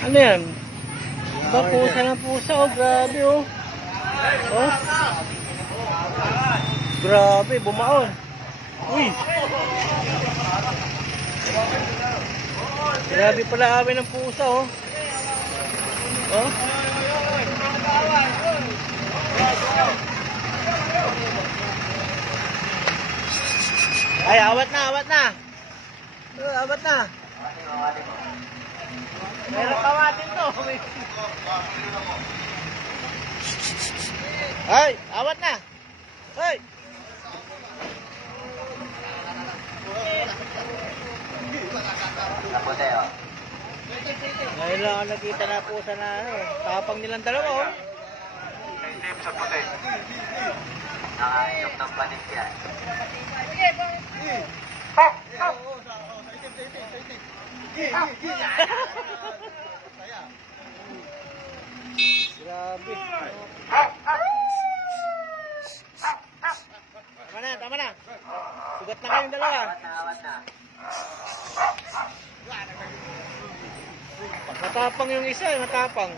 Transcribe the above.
Ano yan? Ba, pusa ng pusa, oh. Grabe, oh. Oh. Grabe, bumaon. Uy. Grabe pala amin ng pusa, oh. Oh. Ay, awat na, awat na. Awat na. Meron kawatin to. Ay, awat na. Ay. Ngayon lang ako nakita na pusa na ano. Tapang nilang dalawa, oh. Itim sa puti. Nakayok ng panik yan. Grabe. Tama na. Sugat na kayong dalawa. Awat na. Matapang yung isa, matapang.